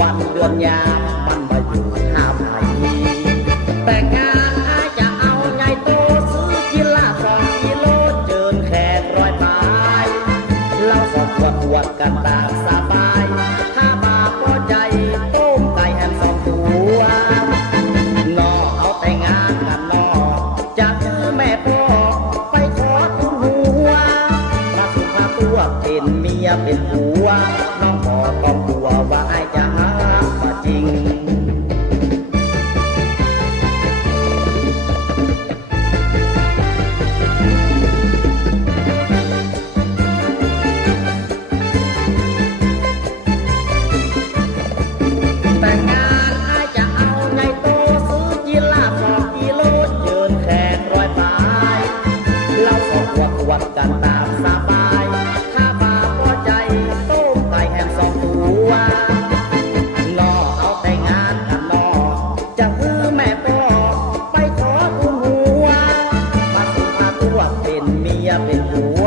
วันเดือนยามมันมาอยู่ห้ามให้แต่งงานอาจจะเอาใหญ่โตซื้อกินลาบ2 กิโลเจิญแขกร้อยปลายเราสองขวดกันตามสบายถ้าบาพอใจต้มไก่แฮม2 ตัวนอเอาแต่งงานกันนอจะคือแม่พ่อไปขอทุนหัวมาสุภาพตัวเป็นเมียเป็นผัวน้องขอต้องกลัวว่าไอ้จะหามาจริงแต่งงานไอ้จะเอาไงโตซื้อกินลาบ2 กิโลเจิญแขกร้อยปลายเราสองขวดกันตามสบายถ้าบาพอใจต้มไก่แฮม2 ตัวนอเอาแต่งงานกันนอจะคือแม่พ่อไปขอทุนหัวมาสุภาพตัวเป็นเมียเป็นผัว